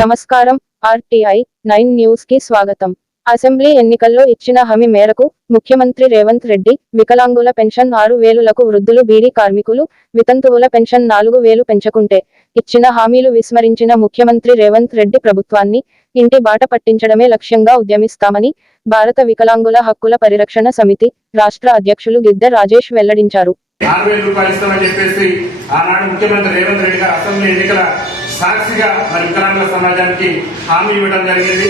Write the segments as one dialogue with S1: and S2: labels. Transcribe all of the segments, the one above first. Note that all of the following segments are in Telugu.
S1: నమస్కారం ఆర్టీఐ నైన్ న్యూస్కి స్వాగతం. అసెంబ్లీ ఎన్నికల్లో ఇచ్చిన హామీ మేరకు ముఖ్యమంత్రి రేవంత్ రెడ్డి వికలాంగుల పెన్షన్ ఆరు వేలులకు వృద్ధులు బీడీ కార్మికులు వితంతువుల పెన్షన్ నాలుగు వేలు పెంచకుంటే ఇచ్చిన హామీలు విస్మరించిన ముఖ్యమంత్రి రేవంత్ రెడ్డి ప్రభుత్వాన్ని ఇంటి బాట పట్టించడమే లక్ష్యంగా ఉద్యమిస్తామని భారత వికలాంగుల హక్కుల పరిరక్షణ సమితి రాష్ట్ర అధ్యక్షులు గిద్దె రాజేష్ వెల్లడించారు.
S2: వేల రూపాయలు ఇస్తామని చెప్పేసి ఆనాడు ముఖ్యమంత్రి రేవంత్ రెడ్డి గారు అసెంబ్లీ ఎన్నికల సాక్షిగా మరి వికలాంగుల సమాజానికి హామీ ఇవ్వడం జరిగింది.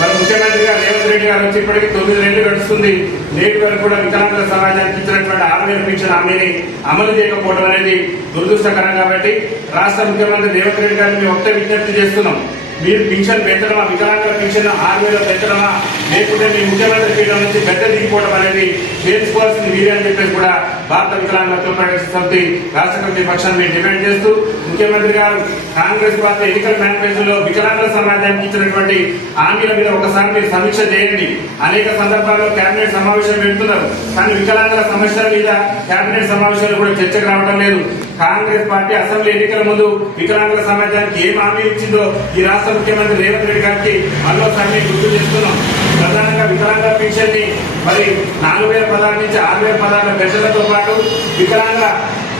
S2: మరి ముఖ్యమంత్రి గారు రేవంత్ రెడ్డి గారు వచ్చి ఇప్పటికీ తొమ్మిది నెలలు గడుస్తుంది. నేటి వరకు కూడా వికలాంగుల సమాజానికి ఇచ్చినటువంటి ఆరు వేల పెన్షన్ హామీని అమలు చేయకపోవడం అనేది దురదృష్టకరం కాబట్టి రాష్ట్ర ముఖ్యమంత్రి రేవంత్ రెడ్డి గారిని మేము ఒక్క విజ్ఞప్తి చేస్తున్నాం. మీరు పింఛన్ పెంచడమా వికలాంగుల పింఛన్ ఆరు వేలు పెంచడమా? లేకుంటే మీ ముఖ్యమంత్రి పీఠం నుంచి పెద్ద దిగిపోవడం అనేది నేర్చుకోవాల్సింది మీరే అని చెప్పేసి కూడా భారత వికలాంగుల ప్రొపరేషన్ సమితి రాష్ట్ర కమిటీ పక్షాన్ని మేము డిమాండ్ చేస్తూ ముఖ్యమంత్రి గారు కాంగ్రెస్ పార్టీ ఎన్నికల మేనిఫెస్టోలో వికలాంగుల సమాజానికి ఇచ్చినటువంటి హామీల మీద ఒకసారి మీరు సమీక్ష చేయండి. అనేక సందర్భాల్లో కేబినెట్ సమావేశం పెడుతున్నారు. కానీ వికలాంగుల సమస్యల మీద కేబినెట్ సమావేశాలు కూడా చర్చకు రావడం లేదు. కాంగ్రెస్ పార్టీ అసెంబ్లీ ఎన్నికల ముందు వికలాంగుల సమాజానికి ఏం హామీ ఇచ్చిందో ఈ రాష్ట్ర ముఖ్యమంత్రి రేవంత్ రెడ్డి గారికి మరోసారి గుర్తు చేస్తున్నాం. ప్రధానంగా వికలాంగ పెన్షన్ని మరి నాలుగు వేల పదహారు నుంచి ఆరు వేల పదహారు పెన్షన్లతో పాటు వికలాంగ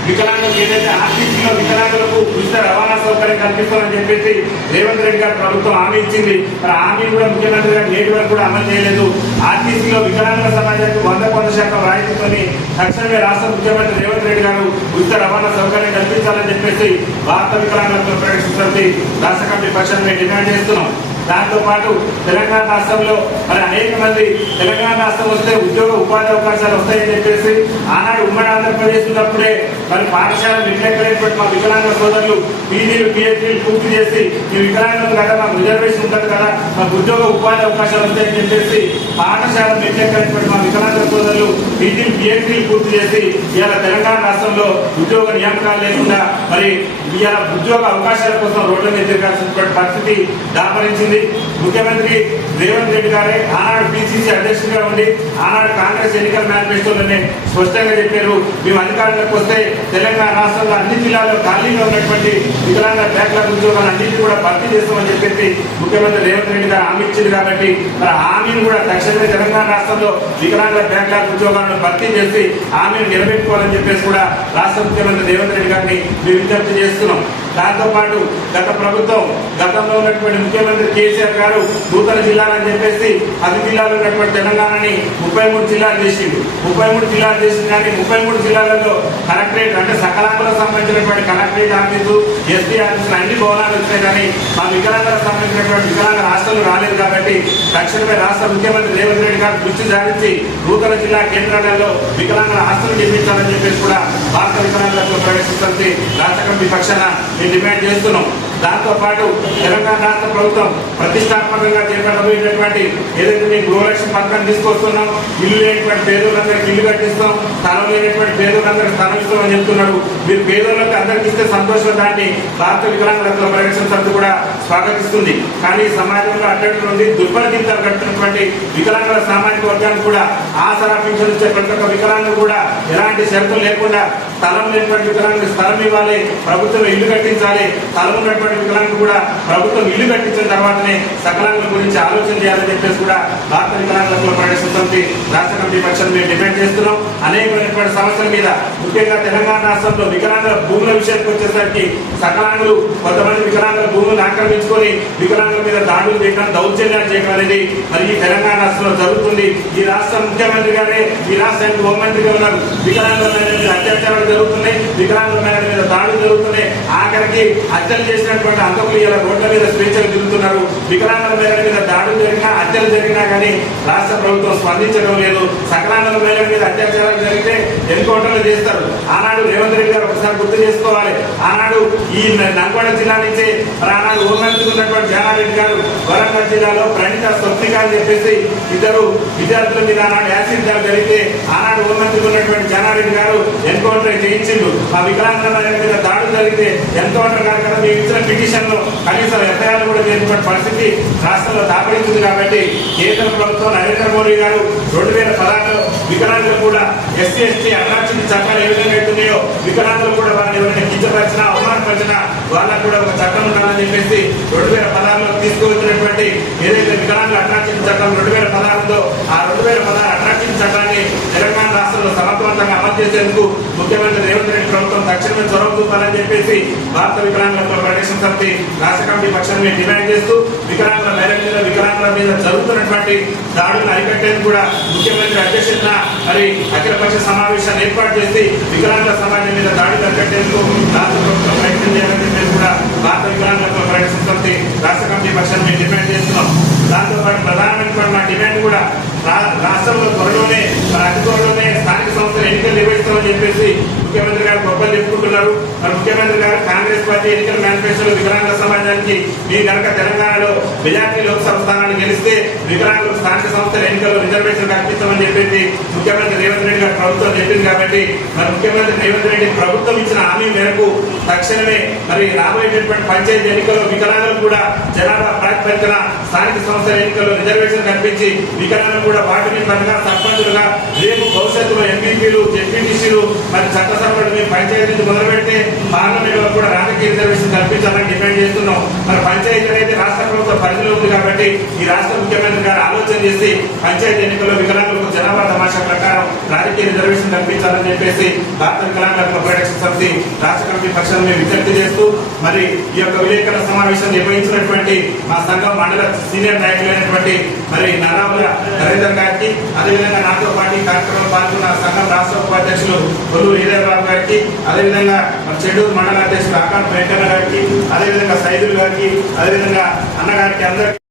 S2: వికలాంగులకు ఏదైతే ఆర్టీసీలో వికలాంగులకు ఉచిత రవాణా సౌకర్యం కల్పిస్తామని చెప్పేసి రేవంత్ రెడ్డి గారు ప్రభుత్వం హామీ ఇచ్చింది. మరి హామీ కూడా ముఖ్యమంత్రి గారు నేటి వరకు కూడా అమలు చేయలేదు. ఆర్టీసీలో వికలాంగుల సమాజానికి వంద కొంత శాతం రాయితీతోని తక్షణమే రాష్ట్ర ముఖ్యమంత్రి రేవంత్ రెడ్డి గారు ఉచిత రవాణా సౌకర్యం కల్పించాలని చెప్పేసి భారత వికలాంగులతో ప్రకటిస్తున్నది. రాష్ట్ర కమిటీ పక్షాన్ని మేము డిమాండ్ చేస్తున్నాం. దాంతో పాటు తెలంగాణ రాష్ట్రంలో మరి అనేక మంది తెలంగాణ రాష్ట్రం వస్తే ఉద్యోగ ఉపాధి అవకాశాలు వస్తాయని చెప్పేసి ఆనాడు ఉమ్మడి ఆంధ్రప్రదేశ్ ఉన్నప్పుడే మరి పాఠశాల నిర్ణయించినటువంటి మా వికలాంగ సోదరులు పీజీలు పిహెచ్డీలు పూర్తి చేసి ఈ వికలాంగులు కదా మాకు రిజర్వేషన్ ఉంటుంది కదా మాకు ఉద్యోగ ఉపాధి అవకాశాలు వస్తాయని చెప్పేసి పాఠశాల నిర్ణయించినటువంటి మా వికలాంగ సోదరులు పీజీలు పిహెచ్డీలు పూర్తి చేసి ఇవాళ తెలంగాణ రాష్ట్రంలో ఉద్యోగ నియామకాలు లేకుండా మరి ఇవాళ ఉద్యోగ అవకాశాల కోసం రోడ్ల మీద పరిస్థితి దాపరించింది. ముఖ్యమంత్రి రేవంత్ రెడ్డి గారే ఆనాడు పిసిసి అధ్యక్షుడిగా ఉండి ఆనాడు కాంగ్రెస్ ఎన్నికల మేనిఫెస్టోలోనే స్పష్టంగా చెప్పారు. మేము అధికారంలోకి వస్తే తెలంగాణ రాష్ట్రంలో అన్ని జిల్లాల్లో ఖాళీగా ఉన్నటువంటి వికలాంగ బ్యాక్లాగ్ ఉద్యోగాలు అన్నింటినీ కూడా భర్తీ చేస్తామని చెప్పేసి ముఖ్యమంత్రి రేవంత్ రెడ్డి గారు హామీ ఇచ్చింది కాబట్టి మరి హామీని కూడా తక్షణమే తెలంగాణ రాష్ట్రంలో వికలాంగ బ్యాక్లాగ్ ఉద్యోగాలను భర్తీ చేసి హామీని నిలబెట్టుకోవాలని చెప్పేసి కూడా రాష్ట్ర ముఖ్యమంత్రి రేవంత్ రెడ్డి గారిని మేము విజ్ఞప్తి చేస్తున్నాం. దాంతోపాటు గత ప్రభుత్వం గతంలో ఉన్నటువంటి ముఖ్యమంత్రి కేసీఆర్ గారు నూతన జిల్లాలని చెప్పేసి అది జిల్లాలో ఉన్నటువంటి తెలంగాణని ముప్పై మూడు జిల్లాలు చేసింది ముప్పై మూడు జిల్లాలు చేసింది కానీ ముప్పై మూడు జిల్లాలలో కలెక్టరేట్ అంటే సకలాంగులకు సంబంధించినటువంటి కలెక్టరేట్ ఆఫీసు ఎస్పీ ఆఫీసులు అన్ని భవనాలు వచ్చాయి కానీ మా వికలాంగులకు సంబంధించినటువంటి వికలాంగ రాష్ట్రాలు రాలేదు కాబట్టి తక్షణమే రాష్ట్ర ముఖ్యమంత్రి రేవంత్ రెడ్డి గారు దృష్టి సారించి నూతన జిల్లా కేంద్రాలలో వికలాంగుల హాస్టల్ నిర్మించాలని చెప్పేసి కూడా భారత వికలాంగులకు ప్రవేశిస్తుంది రాష్ట్ర కమిటీ పక్షాన మేము డిమాండ్ చేస్తున్నాం. దాంతోపాటు తెలంగాణ రాష్ట్ర ప్రభుత్వం ప్రతిష్టాత్మకంగా చేపట్టబోయేటటువంటి ఏదైతే మేము గృహలక్ష్మి పథకం తీసుకొస్తున్నాం ఇల్లు లేనటువంటి పేదోళ్ళందరికీ ఇల్లు కట్టిస్తాం స్థలం లేనటువంటి పేదోళ్ళందరికీ స్థలం ఇస్తామని చెప్తున్నాడు. మీరు పేదోళ్ళకి అందరికీ ఇస్తే సంతోషం దాన్ని భారత వికలాంగుల ప్రవేశం సమితి కూడా స్వాగతిస్తుంది. కానీ సమాజంలో అడ్డటి ఉంది. దుర్బల గింతలు కట్టినటువంటి వికలాంగుల సామాజిక వర్గానికి కూడా ఆసరా పింఛన్ ఇచ్చే ప్రతి ఒక్క వికలాంగులు కూడా ఎలాంటి షరతులు లేకుండా స్థలం లేనటువంటి వికలాంగులకు స్థలం ఇవ్వాలి ప్రభుత్వం ఇల్లు కట్టించాలి స్థలం ఉన్నటువంటి వికలాంగులు కూడా ప్రభుత్వం ఇల్లు కట్టించిన తర్వాతనే సకలాంగుల గురించి ఆలోచన చేయాలని చెప్పేసి కూడా భారత వికలాంగుల ప్రవేశిస్తుంది రాష్ట్ర కమిటీ పక్షాన్ని మేము డిమాండ్ చేస్తున్నాం. అనేకమైనటువంటి సమస్యల మీద ముఖ్యంగా తెలంగాణ రాష్ట్రంలో వికలాంగుల భూముల విషయానికి వచ్చేసరికి సకలాంగులు కొంతమంది వికలాంగుల భూములను ఆక్రమించుకొని వికలాంగుల మీద దాడులు చేయడం దౌర్జన్యాలు చేయడం అనేది మరి ఈ తెలంగాణ రాష్ట్రంలో జరుగుతుంది. ఈ రాష్ట్ర ముఖ్యమంత్రి గారే ఈ రాష్ట్రానికి హోంమంత్రిగా ఉన్నారు. వికలాంగుల మీద అత్యాచారాలు జరుగుతున్నాయి. వికలాంగుల మీద మీద దాడులు జరుగుతున్నాయి. ఆఖరికి హత్యలు చేసినటువంటి అంతకులు ఇలా రోడ్ల మీద స్వేచ్ఛలు తిరుగుతున్నారు. వికలాంగుల మీద మీద దాడులు జరిగినా హత్యలు జరిగినా కానీ రాష్ట్ర ప్రభుత్వం స్పందించడం లేదు. సకలాంగుల మీద మీద అత్యాచారాలు జరిగితే ఎన్కౌంటర్లు చేస్తారు? ఆనాడు రేవంత్ రెడ్డి గారు ఒకసారి గుర్తు చేసుకోవాలి. ఆనాడు ఈ నల్గొండ జిల్లా నుంచే మరి ఆనాడు ఉన్నటువంటి జానారెడ్డి గారు వరంగల్ జిల్లాలో ప్రణిత స్వప్నిక అని చెప్పేసి ఇద్దరు విద్యార్థుల మీద ఆనాడు యాసిడ్ దాడి జరిగితే ఆనాడు హోంమంత్రి ఉన్నటువంటి జానారెడ్డి గారు ఎన్కౌంటర్ చేయించిండు. ఆ వికలాంగుల మీద దాడులు జరిగితే ఎంతో అంటారు కాదు కదా మేము ఇచ్చిన పిటిషన్లో కనీసం ఎఫ్ఐఆర్ కూడా లేనటువంటి పరిస్థితి రాష్ట్రంలో దాపడింది కాబట్టి కేంద్ర ప్రభుత్వం నరేంద్ర మోడీ గారు రెండు వేల పదహారులో వికలాంగులు కూడా ఎస్సీ ఎస్టీ అన్నార్చింది చట్టాలు ఏ విధంగా అవుతున్నాయో వికలాంగులు కూడా వారిని ఎవరైనా అవమానపరిచినా వాళ్ళకు కూడా ఒక చట్టం ఉండాలని చెప్పేసి రెండు వేల పదహారులో తీసుకువచ్చినటువంటి ఏదైతే వికలాంగుల అట్రాక్షన్ చట్టం రెండు వేల పదహారులో ఆ రెండు వేల పదహారు అట్రాక్షన్ చట్టాన్ని తెలంగాణ రాష్ట్రంలో సమర్థవంతంగా అమలు చేసేందుకు ముఖ్యమంత్రి రేవంత్ తక్షణమే చొరవ చూపాలని చెప్పేసి భారత వికలాంగుల ప్రొటెక్షన్ సమితి రాష్ట్ర కమిటీ పక్షాన్ని డిమాండ్ చేస్తూ వికలాంగుల మహిళల వికలాంగుల మీద జరుగుతున్నటువంటి దాడులను అరికట్టేందుకు కూడా ముఖ్యమంత్రి అధ్యక్షతన మరి అఖిలపక్ష సమావేశాన్ని ఏర్పాటు చేసి వికలాంగుల సమాజం మీద దాడులు అరికట్టేందుకు రాష్ట్ర ప్రభుత్వం ప్రయత్నం చేయాలని చెప్పేసి కూడా భారత వికలాంగుల ప్రొటెక్షన్ సమితి రాష్ట్ర కమిటీ పక్షాన్ని మేము డిమాండ్ చేస్తున్నాం. దాంతోపాటు ప్రధానమైనటువంటి మా డిమాండ్ కూడా రాష్ట్రంలో త్వరలోనే అతి త్వరలోనే స్థానిక సంస్థల ఎన్నికలు నిర్వహిస్తామని చెప్పేసి ముఖ్యమంత్రి ముఖ్యమంత్రి గారు కాంగ్రెస్ పార్టీ ఎన్నికల మేనిఫెస్టోలో వికలాంగ సమాజానికి మీరు కనుక తెలంగాణలో మెజార్టీ లోక్సభ స్థానాన్ని గెలిస్తే వికలాంగులకు స్థానిక సంస్థల ఎన్నికల్లో రిజర్వేషన్ కల్పిస్తామని చెప్పేసి ముఖ్యమంత్రి రేవంత్ రెడ్డి గారు ప్రభుత్వం చెప్పింది కాబట్టి మరి ముఖ్యమంత్రి రేవంత్ రెడ్డి ప్రభుత్వం ఇచ్చిన హామీ మేరకు తక్షణమే మరి రాబోయేటటువంటి పంచాయతీ ఎన్నికల్లో వికలాంగులు కూడా జనాభా ప్రాతిపదికన స్థానిక సంస్థల ఎన్నికల్లో రిజర్వేషన్ కల్పించి వికలాంగులు కూడా వాటిని మెంబర్లుగా సర్పంచులుగా రేపు భవిష్యత్తులో ఎంపీపీలు జెడ్పీటీసీలు మరి చట్టసభలు మేము పంచాయతీ నుంచి మొదలు పెడితే పార్లమెంట్ కూడా రాజకీయ రిజర్వేషన్ కల్పించాలని డిమాండ్ చేస్తున్నాం. మరి పంచాయతీ అనేది రాష్ట్ర ప్రభుత్వ పరిధిలో ఉంది కాబట్టి ఈ రాష్ట్ర ముఖ్యమంత్రి గారు ఆలోచన చేసి పంచాయతీ ఎన్నికల్లో వికలాంగులకు జనాభా తమాషా ప్రకారం రాజకీయ రిజర్వేషన్ కల్పించాలని చెప్పేసి భారత వికలాంగుల ప్రొటెక్షన్ సమితి రాష్ట్ర కమిటీ పక్షాన్ని విజ్ఞప్తి చేస్తూ మరి ఈ యొక్క విలేకరుల సమావేశం నిర్వహించినటువంటి మా సంఘం మండల సీనియర్ నాయకులైనటువంటి మరి నరాముల నరేందర్ గారికి అదేవిధంగా నాతో పాటు కార్యక్రమంలో పాల్గొన్న సంఘం రాష్ట్ర ఉపాధ్యక్షులు కొల్లూరు హీరాబాబు గారికి అదేవిధంగా మన చెడూరు మండల అధ్యక్షులు ఆకాంత్ వెంకన్న గారికి అదేవిధంగా సైదుల్ గారికి అదేవిధంగా అన్నగారికి అందరికీ